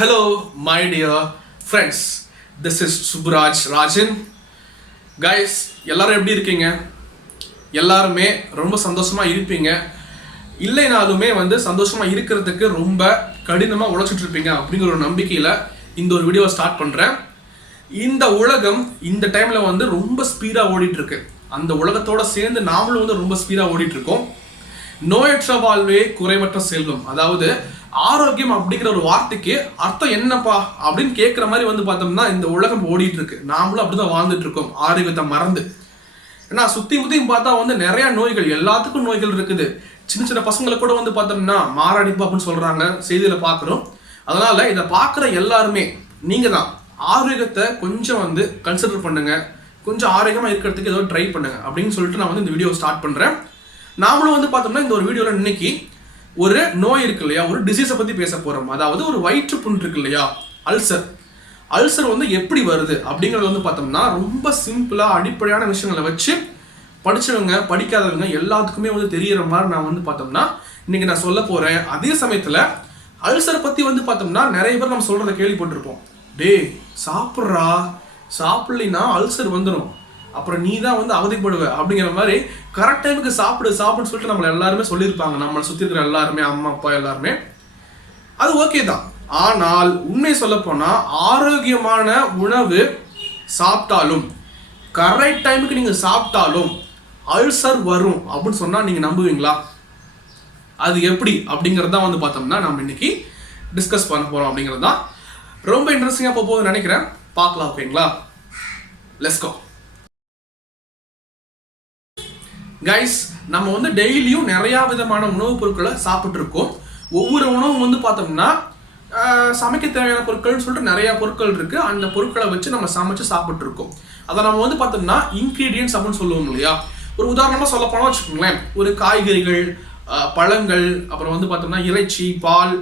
Hello, my dear friends. This is Subraj Rajan. Guys, எல்லாரும் எப்படி இருக்கீங்க? எல்லாருமே ரொம்ப சந்தோஷமா இருப்பீங்க. இல்லைனாலுமே சந்தோஷமா இருக்கிறதுக்கு ரொம்ப கடினமா உழைச்சிட்டு இருப்பீங்க அப்படிங்கிற ஒரு நம்பிக்கையில இந்த ஒரு வீடியோவை ஸ்டார்ட் பண்றேன். இந்த உலகம் இந்த டைம்ல ரொம்ப ஸ்பீடா ஓடிட்டு இருக்கு. அந்த உலகத்தோட சேர்ந்து நாமளும் ரொம்ப ஸ்பீடா ஓடிட்டு இருக்கோம். நோயற்ற வாழ்வே குறைவற்ற செல்வம், அதாவது ஆரோக்கியம் அப்படிங்கிற ஒரு வார்த்தைக்கு அர்த்தம் என்னப்பா அப்படின்னு கேட்குற மாதிரி பார்த்தோம்னா இந்த உலகம் ஓடிட்டு இருக்கு. நாமளும் அப்படிதான் வாழ்ந்துட்டு இருக்கோம் ஆரோக்கியத்தை மறந்து. ஏன்னா சுத்தி முத்தியும் பார்த்தா நிறைய நோய்கள், எல்லாத்துக்கும் நோய்கள் இருக்குது. சின்ன சின்ன பசங்களை கூட பார்த்தோம்னா மாரடைப்பு அப்படின்னு சொல்றாங்க, செய்தியில பாக்குறோம். அதனால இதை பார்க்குற எல்லாருமே நீங்க தான் ஆரோக்கியத்தை கொஞ்சம் கன்சிடர் பண்ணுங்க, கொஞ்சம் ஆரோக்கியமா இருக்கிறதுக்கு ஏதோ ட்ரை பண்ணுங்க அப்படின்னு சொல்லிட்டு நான் இந்த வீடியோ ஸ்டார்ட் பண்றேன். நாமளும் பார்த்தோம்னா இந்த ஒரு வீடியோல இன்னைக்கு ஒரு நோய் இருக்கு இல்லையா, ஒரு டிசீஸை பத்தி பேச போறோம். அதாவது ஒரு வயிற்று புண் இருக்கு இல்லையா, அல்சர். அல்சர் எப்படி வருது அப்படிங்கறது பார்த்தோம்னா ரொம்ப சிம்பிளா அடிப்படையான விஷயங்களை வச்சு படிச்சவங்க படிக்காதவங்க எல்லாத்துக்குமே தெரியற மாதிரி நான் பார்த்தோம்னா இன்னைக்கு நான் சொல்ல போறேன். அதே சமயத்துல அல்சரை பத்தி பார்த்தோம்னா நிறைய பேர் நம்ம சொல்றதை கேள்விப்பட்டிருப்போம். டேய் சாப்பிட்றா, சாப்பிடலினா அல்சர் வந்துடும், அப்புறம் நீ தான் அவதிப்படுவ அப்படிங்கிற மாதிரி கரெக்ட் டைமுக்கு சாப்பிடுன்னு சொல்லிட்டு நம்மளை எல்லாருமே சொல்லியிருப்பாங்க. நம்மளை சுற்றி இருக்கிற எல்லாருமே, அம்மா அப்பா எல்லாருமே. அது ஓகே தான். ஆனால் உண்மை சொல்ல போனா ஆரோக்கியமான உணவு சாப்பிட்டாலும் கரெக்ட் டைமுக்கு நீங்க சாப்பிட்டாலும் அல்சர் வரும் அப்படின்னு சொன்னா நீங்க நம்புவீங்களா? அது எப்படி அப்படிங்கறத பார்த்தோம்னா நம்ம இன்னைக்கு டிஸ்கஸ் பண்ண போறோம். அப்படிங்கிறது தான் ரொம்ப இன்ட்ரெஸ்டிங்கா போகுதுன்னு நினைக்கிறேன். பார்க்கலாம், ஓகேங்களா? Let's go. கைஸ், நம்ம டெய்லியும் நிறைய விதமான உணவுப் பொருட்களை சாப்பிட்டு இருக்கோம். ஒவ்வொரு உணவும் பார்த்தோம்னா சமைக்க தேவையான பொருட்கள்னு சொல்லிட்டு நிறைய பொருட்கள் இருக்கு. அந்த பொருட்களை வச்சு நம்ம சமைச்சு சாப்பிட்டு இருக்கோம். அதை நம்ம பார்த்தோம்னா இன்கிரீடியன்ஸ் அப்படின்னு சொல்லுவோம் இல்லையா. ஒரு உதாரணமா சொல்ல போனா வச்சுக்கோங்களேன், ஒரு காய்கறிகள், பழங்கள், அப்புறம் பார்த்தோம்னா இறைச்சி, பால்,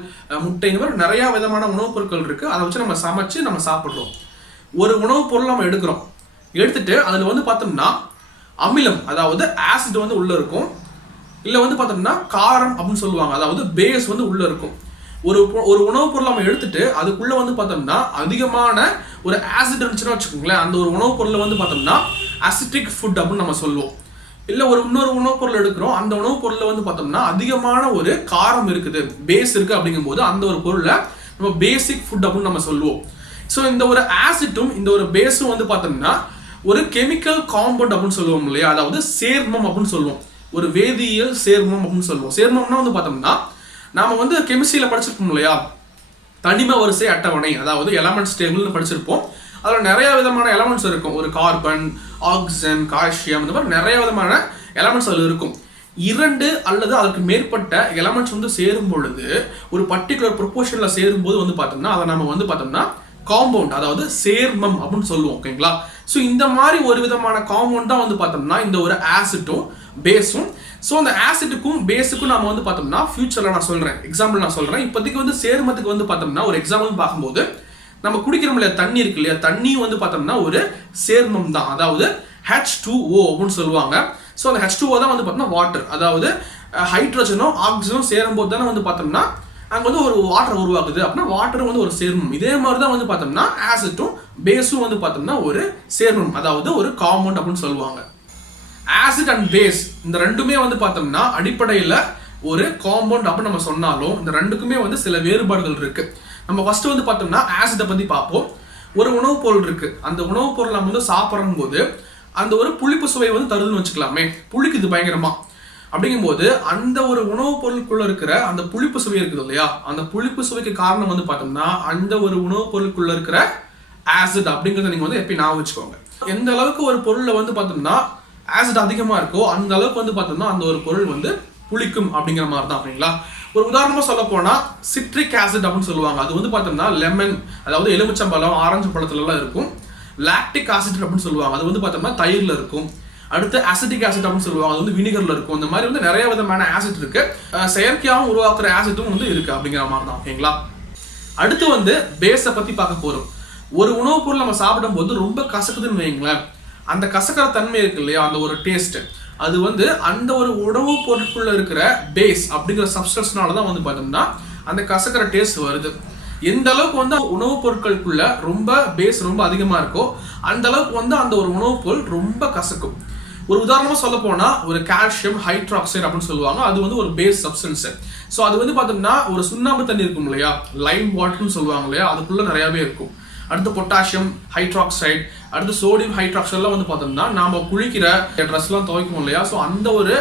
முட்டை, இந்த மாதிரி நிறைய விதமான உணவுப் பொருட்கள் இருக்கு. அதை வச்சு நம்ம சமைச்சு நம்ம சாப்பிட்றோம். ஒரு உணவுப் பொருள் நம்ம எடுத்துட்டு அதுல பார்த்தோம்னா அமிலம், அதாவது ஆசிட் உள்ள இருக்கும். இல்ல பார்த்தோம்னா காரம் அப்படின்னு சொல்லுவாங்க, அதாவது பேஸ் உள்ள இருக்கும். ஒரு உணவுப் பொருள் நம்ம எடுத்துட்டு அதுக்குள்ள பார்த்தோம்னா அதிகமான ஒரு ஆசிட் இருந்துச்சுன்னா வச்சுக்கோங்களேன், அந்த ஒரு உணவுப் பொருள் பார்த்தோம்னா அசிட்டிக் ஃபுட் அப்படின்னு நம்ம சொல்லுவோம். இல்ல இன்னொரு உணவுப் பொருள் எடுக்கிறோம், அந்த உணவுப் பொருள்ல பார்த்தோம்னா அதிகமான ஒரு காரம் இருக்குது, பேஸ் இருக்கு. அப்படிங்கும் போது அந்த ஒரு பொருளை நம்ம பேசிக் ஃபுட் அப்படின்னு நம்ம சொல்லுவோம். ஸோ இந்த ஒரு ஆசிட்டும் இந்த ஒரு பேஸும் பார்த்தோம்னா ஒரு கெமிக்கல் காம்பவுண்ட் அப்படின்னு சொல்லுவோம் இல்லையா, அதாவது சேர்மம் அப்படின்னு சொல்லுவோம். ஒரு வேதியியல் சேர்மம் அப்படின்னு சொல்லுவோம். சேர்மம்னா பார்த்தோம்னா நாம கெமிஸ்ட்ரியில படிச்சிருப்போம் இல்லையா, தனிம வரிசை அட்டவணை, அதாவது எலமெண்ட்ஸ் டேபிள்னு படிச்சிருப்போம். அதுல நிறைய விதமான எலமெண்ட்ஸ் இருக்கும். ஒரு கார்பன், ஆக்சிஜன், கால்சியம், இந்த மாதிரி நிறைய விதமான எலமெண்ட்ஸ் அதுல இருக்கும். 2 அல்லது அதுக்கு மேற்பட்ட எலமெண்ட்ஸ் சேரும் பொழுது, ஒரு பர்டிகுலர் ப்ரொபோர்ஷன்ல சேரும் போது பார்த்தோம்னா அதை நம்ம பார்த்தோம்னா காம்பவுண்ட், அதாவது சேர்மம் அப்படின்னு சொல்லுவோம். ஓகேங்களா? ஸோ இந்த மாதிரி ஒரு விதமான காம்பவுண்ட் தான் பார்த்தோம்னா இந்த ஒரு ஆசிட்டும் பேஸும். ஸோ அந்த ஆசிட்டுக்கும் பேஸுக்கும் நம்ம பார்த்தோம்னா ஃபியூச்சர்ல நான் சொல்றேன், எக்ஸாம்பிள் நான் சொல்றேன். இப்போதைக்கு சேர்மத்துக்கு பார்த்தோம்னா ஒரு எக்ஸாம்பிள் பார்க்கும்போது நம்ம குடிக்கிறோம் இல்லையா, தண்ணி இருக்கு இல்லையா, தண்ணி பார்த்தோம்னா ஒரு சேர்மம் தான், அதாவது H2O அப்படின்னு சொல்லுவாங்க. ஸோ அந்த H2O தான் பார்த்தோம்னா வாட்டர், அதாவது ஹைட்ரஜனும் ஆக்சிஜனும் சேரும் போது தானே பார்த்தோம்னா அங்கே ஒரு வாட்டர் உருவாக்குது. அப்படின்னா வாட்டரும் ஒரு சேர்மம். இதே மாதிரி தான் பார்த்தோம்னா ஆசிட்டும் பேஸும் பார்த்தோம்னா ஒரு சேர்மம், அதாவது ஒரு காம்பவுண்ட் அப்படின்னு சொல்லுவாங்க. ஆசிட் அண்ட் பேஸ் இந்த ரெண்டுமே பார்த்தோம்னா அடிப்படையில் ஒரு காம்பவுண்ட் அப்படின்னு நம்ம சொன்னாலும் இந்த ரெண்டுக்குமே சில வேறுபாடுகள் இருக்கு. நம்ம ஃபர்ஸ்ட் பார்த்தோம்னா ஆசிட்டை பத்தி பார்ப்போம். ஒரு உணவுப் பொருள் இருக்கு, அந்த உணவுப் பொருள் நம்ம சாப்பிடும் போது அந்த ஒரு புளிப்பு சுவை தருதுன்னு வச்சுக்கலாமே, புளிக்குது பயங்கரமா. அப்படிங்கும்போது அந்த ஒரு உணவுப் பொருளுக்குள்ள இருக்கிற அந்த புளிப்பு சுவை இருக்குது இல்லையா, அந்த புளிப்பு சுவைக்கு காரணம் பார்த்தோம்னா அந்த ஒரு உணவுப் பொருளுக்குள்ள இருக்கிற ஆசிட் அப்படிங்கறத நீங்க எப்பயும் ஞாபகம் வச்சுக்கோங்க. எந்த அளவுக்கு ஒரு பொருள்ல பார்த்தோம்னா ஆசிட் அதிகமா இருக்கோ அந்த அளவுக்கு பார்த்தோம்னா அந்த ஒரு பொருள் புளிக்கும் அப்படிங்கிற மாதிரி தான். ஓகேங்களா? ஒரு உதாரணமா சொல்ல போனா சிட்ரிக் ஆசிட் அப்படின்னு சொல்லுவாங்க. அது பார்த்தோம்னா லெமன், அதாவது எலுமிச்சம்பழம், ஆரஞ்சு பழத்துல எல்லாம் இருக்கும். லாக்டிக் ஆசிட் அப்படின்னு சொல்லுவாங்க, அது பார்த்தோம்னா தயிர்ல இருக்கும். அடுத்து அசிட்டிக் ஆசிட் அப்படின்னு சொல்லுவாங்க, அது வினிகர்ல இருக்கும். இந்த மாதிரி நிறைய விதமான ஆசிட் இருக்கு. செயற்கையாகவும் உருவாக்குற ஆசிட்டும் இருக்கு அப்படிங்கிற மாதிரி தான். ஓகேங்களா? அடுத்து பேஸை பத்தி பார்க்க போறோம். ஒரு உணவுப் பொருள் நம்ம சாப்பிடும் போது ரொம்ப கசக்குதுன்னு வைங்களேன், அந்த கசக்கிற தன்மை இருக்கு இல்லையா, அந்த ஒரு டேஸ்ட், அது அந்த ஒரு உணவுப் பொருட்குள்ள இருக்கிற பேஸ் அப்படிங்கிற சப்ஸ்டன்ஸ்னால தான் பார்த்தோம்னா அந்த கசக்கிற டேஸ்ட் வருது. எந்த அளவுக்கு வந்து உணவுப் பொருட்களுக்குள்ள ரொம்ப பேஸ் ரொம்ப அதிகமா இருக்கோ அந்த அளவுக்கு வந்து அந்த ஒரு உணவுப் பொருள் ரொம்ப கசக்கும். ஒரு உதாரணமா சொல்ல போனா ஒரு கால்சியம் ஹைட்ராக்சைடு அப்படின்னு சொல்லுவாங்க, அது வந்து ஒரு பேஸ் சப்ஸ்டன்ஸ். ஸோ அது வந்து பார்த்தோம்னா ஒரு சுண்ணாம்பு தண்ணி இருக்கும் இல்லையா, லைம் வாட்டர்னு சொல்லுவாங்க இல்லையா, அதுக்குள்ள நிறையவே இருக்கும். அடுத்து பொட்டாசியம் ஹைட்ராக்சைடு, அடுத்து சோடியம் ஹைட்ராக்சைட்லாம் வந்து பார்த்தோம்னா நாம குளிக்கிற ட்ரெஸ்லாம் துவைக்கும் இல்லையா, ஸோ அந்த ஒரு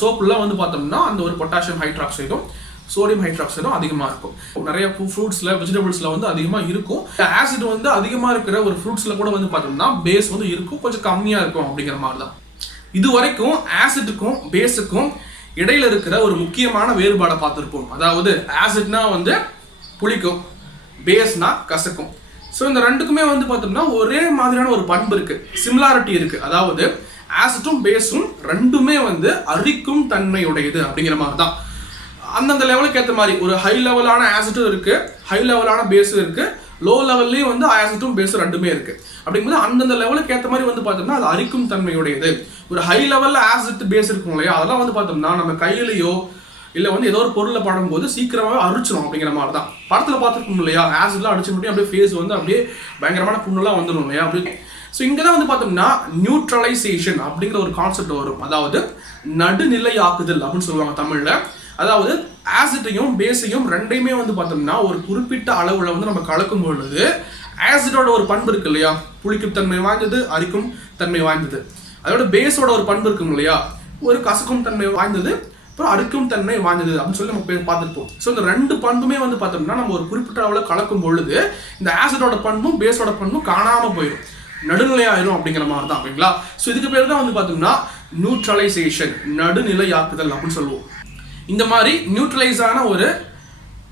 சோப்புலாம் வந்து பார்த்தோம்னா அந்த ஒரு பொட்டாசியம் ஹைட்ராக்சைடும் சோடியம் ஹைட்ராக்சைடும் அதிகமாக இருக்கும். நிறைய ஃப்ரூட்ஸில் வெஜிடபிள்ஸில் வந்து அதிகமாக இருக்கும். ஆசிட் வந்து அதிகமாக இருக்கிற ஒரு ஃப்ரூட்ஸில் கூட வந்து பார்த்தோம்னா பேஸ் வந்து இருக்கும், கொஞ்சம் கம்மியாக இருக்கும் அப்படிங்கிற மாதிரி தான். இது வரைக்கும் ஆசிட்டுக்கும் பேஸுக்கும் இடையில இருக்கிற ஒரு முக்கியமான வேறுபாடை பார்த்துருப்போம். அதாவது ஆசிட்னா வந்து புளிக்கும், பேஸ்னா கசக்கும். ஸோ இந்த ரெண்டுக்குமே வந்து பார்த்தோம்னா ஒரே மாதிரியான ஒரு பண்பு இருக்கு, சிமிலாரிட்டி இருக்கு. அதாவது ஆசிட்டும் பேஸும் ரெண்டுமே வந்து அரிக்கும் தன்மையுடையது அப்படிங்கிற மாதிரி தான். அந்தந்த லெவலுக்கு ஏற்ற மாதிரி ஒரு ஹை லெவலான ஆசிட்டும் இருக்கு, ஹை லெவலான பேஸும் இருக்கு, லோ லெவல்லையும் வந்து ஆசிட்டும் பேஸும் ரெண்டுமே இருக்கு. அப்படிங்கும்போது அந்தந்த லெவலுக்கு ஏற்ற மாதிரி வந்து பார்த்தோம்னா அது அரிக்கும் தன்மையுடையது. ஒரு ஹை லெவல்ல ஆசிட் பேஸ் இருக்கும் இல்லையா, அதெல்லாம் வந்து பார்த்தோம்னா நம்ம கையிலையோ இல்லை வந்து ஏதோ ஒரு பொருளை படும்போது சீக்கிரமாகவே அரிச்சிடும் அப்படிங்கிற மாதிரி தான். படத்தில் பார்த்துருக்கோம் இல்லையா, ஆசிட்லாம் அடிச்சு மட்டும் அப்படியே ஃபேஸ் வந்து அப்படியே பயங்கரமான புண்ணெல்லாம் வந்துடும் இல்லையா அப்படி. ஸோ இங்கே தான் வந்து பார்த்தோம்னா நியூட்ரலைசேஷன் அப்படிங்கிற ஒரு கான்செப்ட் வரும். அதாவது நடுநிலையாக்குதல் அப்படின்னு சொல்லுவாங்க தமிழில். அதாவது ஆசிட்டையும் பேஸையும் ரெண்டையுமே வந்து பார்த்தோம்னா ஒரு குறிப்பிட்ட அளவுல வந்து நம்ம கலக்கும் பொழுது ஆசிடோட ஒரு பண்பு இருக்கு இல்லையா, புளிக்கும் தன்மை வாய்ந்தது, அரிக்கும் தன்மை வாய்ந்தது. அதோட பேஸோட ஒரு பண்பு இருக்கும் இல்லையா, ஒரு கசக்கும் தன்மை வாய்ந்தது, அப்புறம் அரிக்கும் தன்மை வாய்ந்தது அப்படின்னு சொல்லி நம்ம பார்த்துருப்போம். ஸோ இந்த ரெண்டு பண்புமே வந்து பார்த்தோம்னா நம்ம ஒரு குறிப்பிட்ட அளவில் கலக்கும் பொழுது இந்த ஆசிடோட பண்பும் பேஸோட பண்பும் காணாமல் போயிடும், நடுநிலையாயிரும் அப்படிங்கிற மாதிரி தான். ஓகேங்களா? ஸோ இதுக்கு பேர் தான் வந்து பார்த்தோம்னா நியூட்ரலைசேஷன், நடுநிலையாக்குதல் அப்படின்னு சொல்லுவோம். இந்த மாதிரி நியூட்ரலைஸான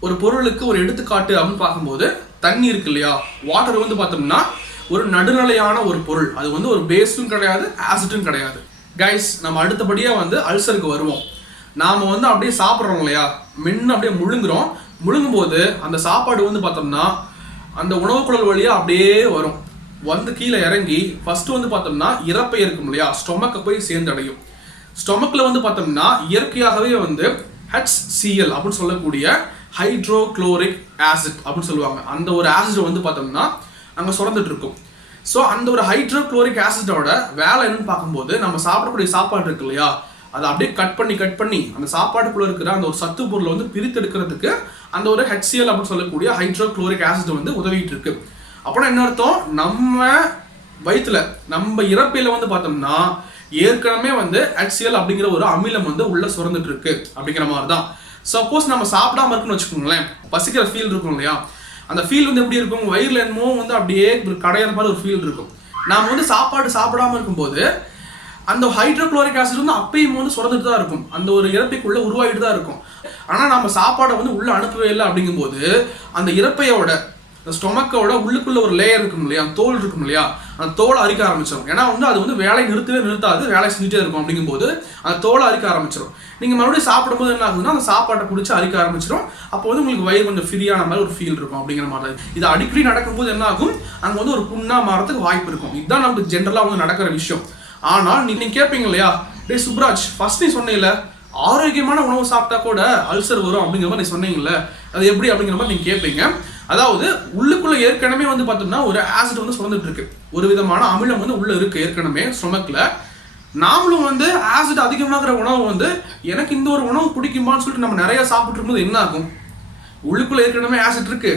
ஒரு பொருளுக்கு ஒரு எடுத்துக்காட்டு அப்படின்னு பார்க்கும்போது தண்ணி இருக்கு இல்லையா, வாட்டர் வந்து பார்த்தோம்னா ஒரு நடுநிலையான ஒரு பொருள். அது வந்து ஒரு பேஸும் கிடையாது, ஆசிட்டும் கிடையாது. கைஸ், நம்ம அடுத்தபடியாக வந்து அல்சருக்கு வருவோம். நாம் வந்து அப்படியே சாப்பிட்றோம் இல்லையா, மென்று அப்படியே முழுங்கும் போது அந்த சாப்பாடு வந்து பார்த்தோம்னா அந்த உணவு குழல் வழியாக அப்படியே வரும், வந்து கீழே இறங்கி ஃபர்ஸ்ட் வந்து பார்த்தோம்னா இறப்பை இருக்கும் இல்லையா, ஸ்டொமக்கை போய் சேர்ந்தடையும். ஸ்டொமக்கில் வந்து பார்த்தோம்னா இயற்கையாகவே வந்து HCl அப்படின்னு சொல்லக்கூடிய ஹைட்ரோக்ளோரிக் ஆசிட் அப்படின்னு சொல்லுவாங்க. அந்த ஒரு ஆசிட் வந்து பார்த்தோம்னா அங்கே சுரந்துட்டு இருக்கும். ஸோ அந்த ஒரு ஹைட்ரோக்ளோரிக் ஆசிடோட வேலை என்னன்னு பார்க்கும்போது நம்ம சாப்பிடக்கூடிய சாப்பாடு இருக்கு இல்லையா, அதை அப்படியே கட் பண்ணி அந்த சாப்பாட்டுக்குள்ள இருக்கிற அந்த ஒரு சத்து பொருளை வந்து பிரித்தெடுக்கிறதுக்கு அந்த ஒரு HCl அப்படின்னு சொல்லக்கூடிய ஹைட்ரோக்ளோரிக் ஆசிட் வந்து உதவிட்டு இருக்கு. அப்படின்னா என்ன அர்த்தம், நம்ம வயிற்றுல நம்ம இறப்பையில வந்து பார்த்தோம்னா ஏற்கனவே வந்து HCl அப்படிங்கிற ஒரு அமிலம் வந்து உள்ள சுரந்துட்டு இருக்கு அப்படிங்கிற மாதிரி தான். சப்போஸ் நம்ம சாப்பிடாம இருக்குன்னு வச்சுக்கோங்களேன், பசிக்கிற ஃபீல் இருக்கும் இல்லையா, அந்த ஃபீல் வந்து எப்படி இருக்கும், வயிறுல என்னமோ வந்து அப்படியே கடையிற மாதிரி ஒரு ஃபீல் இருக்கும். நாம வந்து சாப்பாடு சாப்பிடாம இருக்கும்போது அந்த ஹைட்ரோக்ளோரிக் ஆசிட் வந்து அப்பயும் வந்து சுரந்துட்டு தான் இருக்கும், அந்த ஒரு இறப்பைக்குள்ள உருவாகிட்டு தான் இருக்கும். ஆனா நம்ம சாப்பாடை வந்து உள்ள அனுப்பவே இல்லை அப்படிங்கும்போது அந்த இறப்பையோட ஸ்டொமக்கோட உள்ளுக்குள்ள ஒரு லேயர் இருக்கும் இல்லையா, தோல் இருக்கும் இல்லையா, அந்த தோலை அரிக்க ஆரம்பிச்சிடும். ஏன்னா வந்து அது வந்து வேலையை நிறுத்தாது, வேலையை செஞ்சுட்டே இருக்கும். அப்படிங்கும்போது அந்த தோலை அரிக்க ஆரம்பிச்சிடும். நீங்க மறுபடியும் சாப்பிடும்போது என்ன ஆகுதுன்னா அந்த சாப்பாட்டை பிடிச்சி அரிக்க ஆரம்பிச்சிடும். அப்போ வந்து உங்களுக்கு வயிறு கொஞ்சம் ஃப்ரீயான மாதிரி ஒரு ஃபீல் இருக்கும் அப்படிங்கிற மாதிரி. இது அடிக்கடி நடக்கும்போது என்ன ஆகும், அங்கே வந்து ஒரு புண்ணா மாறதுக்கு வாய்ப்பு இருக்கும். இதுதான் நமக்கு ஜென்ரலாக வந்து நடக்கிற விஷயம். ஆனால் நீங்க கேட்பீங்க இல்லையா, டே சுப்ராஜ், ஃபர்ஸ்ட் நீ சொன்னீங்கல்ல ஆரோக்கியமான உணவு சாப்பிட்டா கூட அல்சர் வரும் அப்படிங்கிற மாதிரி நீ சொன்னீங்கல்ல, அது எப்படி அப்படிங்கிற மாதிரி நீங்க கேட்பீங்க. அதாவது உள்ளுக்குள்ள ஏற்கனவே வந்து பார்த்தோம்னா ஒரு ஆசிட் வந்து சுரந்துட்டு இருக்கு, ஒரு விதமான அமிலம் வந்து உள்ள இருக்கு ஏற்கனவே ஸ்டொமக்ல. நாமளும் வந்து ஆசிட் அதிகமாகிற உணவு வந்து எனக்கு இந்த ஒரு உணவு பிடிக்குமான்னு சொல்லிட்டு நம்ம நிறைய சாப்பிட்டு இருக்கும்போது என்ன ஆகும், உள்ளுக்குள்ள ஏற்கனவே ஆசிட் இருக்கு,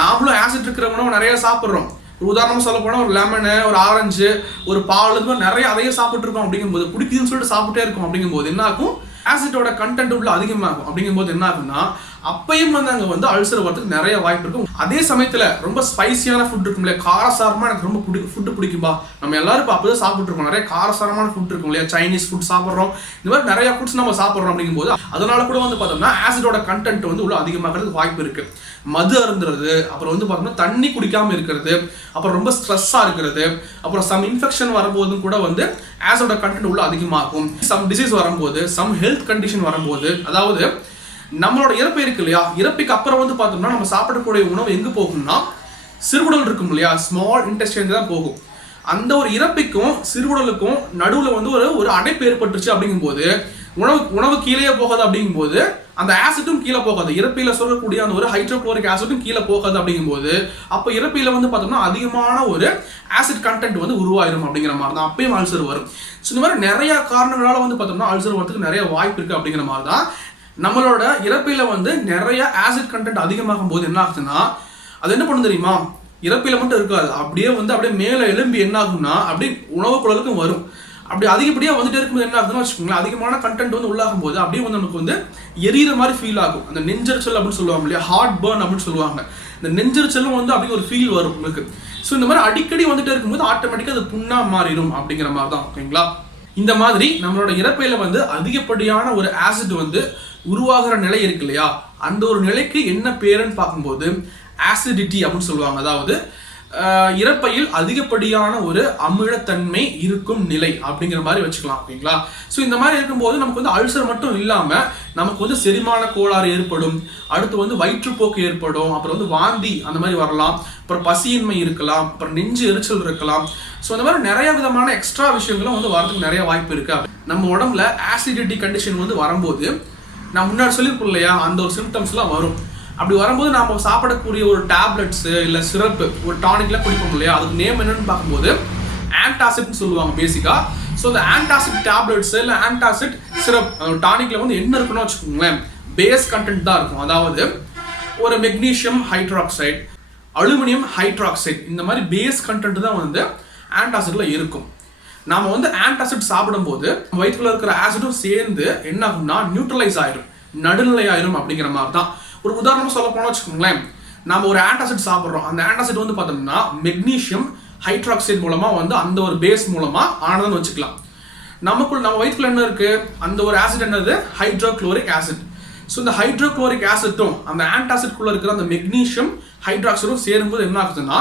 நாமளும் ஆசிட் இருக்கிற உணவு நிறைய சாப்பிட்றோம். உதாரணமாக சொல்ல போனால் ஒரு லெமனு, ஒரு ஆரஞ்சு, ஒரு பால், இது மாதிரி நிறைய அதையே சாப்பிட்டு இருக்கோம். அப்படிங்கும்போது பிடிக்குதுன்னு சொல்லிட்டு சாப்பிட்டே இருக்கும். அப்படிங்கும்போது என்ன ஆகும், ஆசிட்டோட கண்டென்ட் உள்ள அதிகமாகும். அப்படிங்கும்போது என்ன ஆகும்னா அப்பயும் வந்து அங்கே வந்து அல்சர் வரதுக்கு நிறைய வாய்ப்பு இருக்கும். அதே சமயத்தில் ரொம்ப ஸ்பைசியான ஃபுட் இருக்கும் இல்லையா, காரசாரமாக எனக்கு ரொம்ப ஃபுட்டு பிடிக்கும்பா, நம்ம எல்லாரும் இப்போ அப்போதான் சாப்பிட்டு இருக்கோம், நிறைய காரசாரமான ஃபுட் இருக்கும் இல்லையா, சைனீஸ் ஃபுட் சாப்பிட்றோம், இந்த மாதிரி நிறைய ஃபுட்ஸ் நம்ம சாப்பிட்றோம். அப்படிங்கும்போது அதனால கூட வந்து பார்த்தோம்னா ஆசிடோட கண்டென்ட் வந்து உள்ள அதிகமாகிறதுக்கு வாய்ப்பு இருக்கு. மது அருந்துறது, அப்புறம் வந்து பார்த்தோம்னா தண்ணி குடிக்காமல் இருக்கிறது, அப்புறம் ரொம்ப ஸ்ட்ரெஸ்ஸாக இருக்கிறது, அப்புறம் சம் இன்ஃபெக்ஷன் வரும்போதும் கூட வந்து ஆசிடோட கண்டென்ட் உள்ள அதிகமாகும். சம் டிசீஸ் வரும்போது, சம் ஹெல்த் கண்டிஷன் வரும்போது, அதாவது நம்மளோட இறப்பை இருக்கு இல்லையா, இறப்பைக்கு அப்புறம் வந்து பார்த்தோம்னா நம்ம சாப்பிடக்கூடிய உணவு எங்கே போகும்னா சிறுகுடல் இருக்கும் இல்லையா, ஸ்மால் இன்டெஸ்டைன் தான் போகும். அந்த ஒரு இறப்பைக்கும் சிறுகுடலுக்கும் நடுவில் வந்து ஒரு அடைப்பு ஏற்பட்டுருச்சு. அப்படிங்கும்போது உணவு கீழே போகாது அப்படிங்கும்போது அந்த ஆசிட்டும் கீழே போகாது. இறப்பையில சொல்லக்கூடிய அந்த ஒரு ஹைட்ரோக்ளோரிக் ஆசிட்டும் கீழே போகாது அப்படிங்கும்போது அப்போ இறப்பையில வந்து பார்த்தோம்னா அதிகமான ஒரு ஆசிட் கண்டென்ட் வந்து உருவாயிரும் அப்படிங்கிற மாதிரி தான் அப்பயும் அல்சர் வரும். ஸோ இந்த மாதிரி நிறைய காரணங்களால வந்து பார்த்தோம்னா அல்சர் வரதுக்கு நிறைய வாய்ப்பு இருக்கு அப்படிங்கிற மாதிரி தான். நம்மளோட இறப்பையில வந்து நிறைய ஆசிட் கண்டென்ட் அதிகமாகும் போது என்ன ஆகுதுன்னா அது என்ன பண்ணும் தெரியுமா, இறப்பையில மட்டும் இருக்காது, அப்படியே மேலே எலும்பி என்ன ஆகும்னா அப்படியே உணவு குழலுக்கும் வரும். அப்படி அதிகப்படியாக வந்துட்டே இருக்கும்போது என்ன ஆகுதுன்னு வச்சுக்கோங்களேன், அதிகமான கண்டென்ட் வந்து உள்ளாகும் போது அப்படியே வந்து நமக்கு வந்து எரியிற மாதிரி ஃபீல் ஆகும். அந்த நெஞ்சரிச்சல் அப்படின்னு சொல்லுவாங்க இல்லையா, ஹார்ட் பர்ன் அப்படின்னு சொல்லுவாங்க. இந்த நெஞ்சரிச்சலும் வந்து அப்படி ஒரு ஃபீல் வரும் உங்களுக்கு. ஸோ இந்த மாதிரி அடிக்கடி வந்துட்டே இருக்கும்போது ஆட்டோமேட்டிக்காக அது புண்ணா மாறிடும் அப்படிங்கிற மாதிரி தான். ஓகேங்களா, இந்த மாதிரி நம்மளோட இறப்பையில வந்து அதிகப்படியான ஒரு ஆசிட் வந்து உருவாகிற நிலை இருக்கு இல்லையா, அந்த ஒரு நிலைக்கு என்ன பேருன்னு பார்க்கும்போது ஆசிடிட்டி அப்படின்னு சொல்லுவாங்க. அதாவது இறப்பையில் அதிகப்படியான ஒரு அமிலத்தன்மை இருக்கும் நிலை அப்படிங்கிற மாதிரி வச்சுக்கலாம். ஓகேங்களா, ஸோ இந்த மாதிரி இருக்கும்போது நமக்கு வந்து அல்சர் மட்டும் இல்லாமல் நமக்கு வந்து செரிமான கோளாறு ஏற்படும், அடுத்து வந்து வயிற்றுப்போக்கு ஏற்படும், அப்புறம் வந்து வாந்தி அந்த மாதிரி வரலாம், அப்புறம் பசியின்மை இருக்கலாம், அப்புறம் நெஞ்சு எரிச்சல் இருக்கலாம். ஸோ இந்த மாதிரி நிறைய விதமான எக்ஸ்ட்ரா விஷயங்களும் வந்து வரதுக்கு நிறைய வாய்ப்பு இருக்கு. நம்ம உடம்புல ஆசிடிட்டி கண்டிஷன் வந்து வரும்போது நான் முன்னாடி சொல்லியிருப்போம் இல்லையா, அந்த ஒரு சிம்டம்ஸ்லாம் வரும். அப்படி வரும்போது நம்ம சாப்பிடக்கூடிய ஒரு டேப்லெட்ஸு இல்லை சிரப்பு ஒரு டானிக்லாம் குடிப்போம் இல்லையா, அதுக்கு நேம் என்னன்னு பார்க்கும்போது ஆன்டாசிட்னு சொல்லுவாங்க பேசிக்காக. ஸோ இந்த ஆன்டாசிட் டேப்லெட்ஸு இல்லை ஆன்டாசிட் சிரப் டானிக்ல வந்து என்ன இருக்குன்னு வச்சுக்கோங்களேன், பேஸ் கண்டென்ட் தான் இருக்கும். அதாவது ஒரு மெக்னீஷியம் ஹைட்ராக்சைடு, அலுமினியம் ஹைட்ராக்சைடு, இந்த மாதிரி பேஸ் கண்டென்ட் தான் வந்து ஆன்டாசிட்ல இருக்கும். நாம வந்து ஆன்டாசிட் சாப்பிடும்போது வயிற்றுல இருக்கிற ஆசிடும் சேர்ந்து என்ன ஆகும்னா நியூட்ரலைஸ் ஆயிரும், நடுநிலை ஆயிரும் அப்படிங்கிற மாதிரி தான். ஒரு உதாரணம் சொல்ல போனா வச்சுக்கோங்களேன், நம்ம ஒரு ஆன்டாசிட் சாப்பிட்றோம், அந்த ஆன்டாசிட் வந்து பார்த்தோம்னா மெக்னீஷியம் ஹைட்ராக்சைடு மூலமா வந்து அந்த ஒரு பேஸ் மூலமா ஆனதுன்னு வச்சுக்கலாம். நம்ம வயிற்றுக்குள்ள என்ன இருக்கு, அந்த ஒரு ஆசிட் என்னது, ஹைட்ரோக்ளோரிக் ஆசிட். ஸோ இந்த ஹைட்ரோக்ளோரிக் ஆசிட்டும் அந்த ஆன்டாசிட்குள்ள இருக்கிற அந்த மெக்னீஷியம் ஹைட்ராக்சைடும் சேரும்போது என்ன ஆகுதுன்னா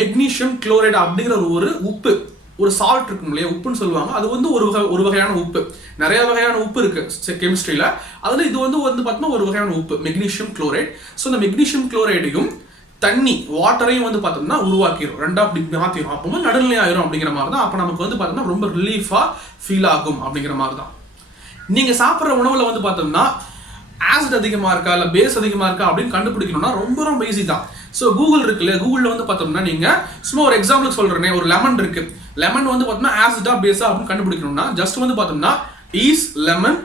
மெக்னீஷியம் குளோரைடு அப்படிங்கிற ஒரு உப்பு, ஒரு சால்ட் இருக்கும் இல்லையா, உப்புன்னு சொல்லுவாங்க. அது வந்து ஒரு வகையான உப்பு. நிறைய வகையான உப்பு இருக்கு கெமிஸ்ட்ரியில. அதுல இது வந்து பார்த்தோம்னா ஒரு வகையான உப்பு, மெக்னீஷியம் குளோரைட். ஸோ இந்த மெக்னீஷியம் குளோரைடையும் தண்ணி வாட்டரையும் வந்து பார்த்தோம்னா உருவாக்கிடும், ரெண்டா அப்படி மாத்திரும். அப்போ நடுநிலை ஆயிரும் அப்படிங்கிற மாதிரி தான். அப்போ நமக்கு வந்து பார்த்தோம்னா ரொம்ப ரிலீஃபா ஃபீல் ஆகும் அப்படிங்கிற மாதிரி தான். நீங்க சாப்பிட்ற உணவுல வந்து பார்த்தோம்னா ஆசிட் அதிகமா இருக்கா இல்லை பேஸ் அதிகமா இருக்கா அப்படின்னு கண்டுபிடிக்கணும்னா ரொம்ப ரொம்ப ஈஸி தான். ஸோ கூகுள் இருக்குல்ல, கூகுளில் வந்து பார்த்தோம்னா நீங்க சும்மா ஒரு எக்ஸாம்பிள் சொல்றேனே, ஒரு லெமன் இருக்கு, லெமன் வந்து பார்த்தோம்னா ஆசிடா பேஸா அப்படின்னு கண்டுபிடிக்கணும்னா ஜஸ்ட் வந்து பார்த்தோம்னா is lemon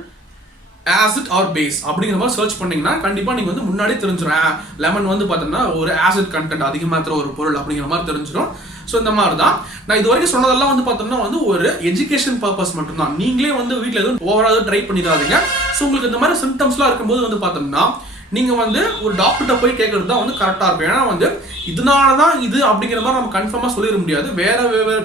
acid or base அப்படிங்கிற மாதிரி சர்ச் பண்ணீங்கன்னா கண்டிப்பா நீங்க வந்து முன்னாடி தெரிஞ்சிடும் லெமன் வந்து பார்த்தோம்னா ஒரு ஆசிட் கண்டென்ட் அதிகமாக இருக்கிற ஒரு பொருள் அப்படிங்கிற மாதிரி தெரிஞ்சிடும். ஸோ இந்த மாதிரி தான் நான் இது வரைக்கும் சொன்னதெல்லாம் வந்து பார்த்தோம்னா வந்து ஒரு எஜுகேஷன் பர்பஸ் மட்டும்தான். நீங்களே வந்து வீட்டில் எதுவும் ஓவராக ட்ரை பண்ணிடாதீங்க. ஸோ உங்களுக்கு இந்த மாதிரி சிம்டம்ஸ்லாம் இருக்கும்போது வந்து பார்த்தோம்னா நீங்க வந்து ஒரு டாக்டர்கிட்ட போய் கேட்கறது தான் வந்து கரெக்டா இருக்கும். ஏன்னா வந்து இதனாலதான் இது அப்படிங்கிற மாதிரி நம்ம கன்ஃபார்மா சொல்லிட முடியாது.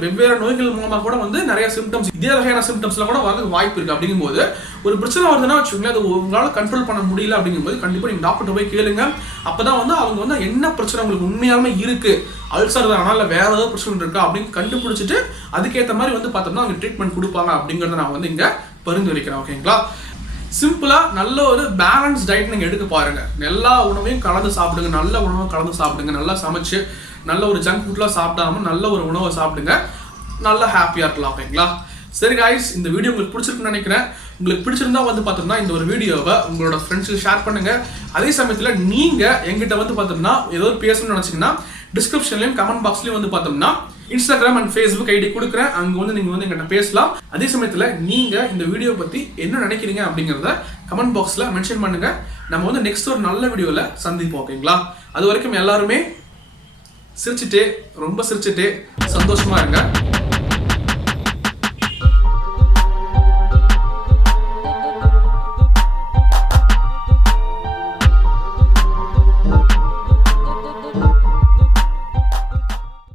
வெவ்வேறு நோய்கள் மூலமா கூட வந்து நிறைய சிம்டம்ஸ், இதே வகையான சிம்டம்ஸ்ல கூட வரதுக்கு வாய்ப்பு இருக்கு. அப்படிங்கும்போது ஒரு பிரச்சனை வருதுன்னா வச்சுக்கோங்களேன், அது உங்களால கண்ட்ரோல் பண்ண முடியல அப்படிங்கும்போது கண்டிப்பா நீங்க டாக்டர்கிட்ட போய் கேளுங்க. அப்பதான் வந்து அவங்க வந்து என்ன பிரச்சனை உங்களுக்கு உண்மையாலுமே இருக்கு, அல்சர் தானா இல்லை வேற ஏதாவது பிரச்சனை இருக்கா அப்படின்னு கண்டுபிடிச்சிட்டு அதுக்கேற்ற மாதிரி வந்து பார்த்தோம்னா அவங்க ட்ரீட்மெண்ட் கொடுப்பாங்க அப்படிங்கறத நான் வந்து இங்க பரிந்துரைக்கிறேன். ஓகேங்களா, சிம்பிளா நல்ல ஒரு பேலன்ஸ் டயட் நீங்க எடுக்க பாருங்க. எல்லா உணவையும் கலந்து சாப்பிடுங்க, நல்ல உணவை கலந்து சாப்பிடுங்க, நல்லா சமைச்சு நல்ல ஒரு ஜங்க் ஃபுட்லாம் சாப்பிடாம நல்ல ஒரு உணவை சாப்பிடுங்க, நல்லா ஹாப்பியா இருக்கலாம். ஓகேங்களா, சரி காய்ஸ், இந்த வீடியோ உங்களுக்கு பிடிச்சிருக்குன்னு நினைக்கிறேன். உங்களுக்கு பிடிச்சிருந்தா வந்து பார்த்தோம்னா இந்த ஒரு வீடியோவை உங்களோட ஃப்ரெண்ட்ஸுக்கு ஷேர் பண்ணுங்க. அதே சமயத்துல நீங்க எங்கிட்ட வந்து பார்த்தோம்னா ஏதோ பேசணும்னு நினைச்சீங்கன்னா டிஸ்கிரிப்ஷன்லயும் கமெண்ட் பாக்ஸ்லயும் வந்து பார்த்தோம்னா இன்ஸ்டாகிராம் அண்ட் ஃபேஸ்புக் ஐடி கொடுக்குறேன், அங்க வந்து நீங்க வந்து எங்கிட்ட பேசலாம். அதே சமயத்துல நீங்க இந்த வீடியோ பத்தி என்ன நினைக்கிறீங்க அப்படிங்கறத கமெண்ட் பாக்ஸ்ல மென்ஷன் பண்ணுங்க. நம்ம வந்து நெக்ஸ்ட் ஒரு நல்ல வீடியோல சந்திப்போம். ஓகேங்களா, அது வரைக்கும் எல்லாருமே சிரிச்சுட்டே, ரொம்ப சிரிச்சுட்டே சந்தோஷமா இருங்க.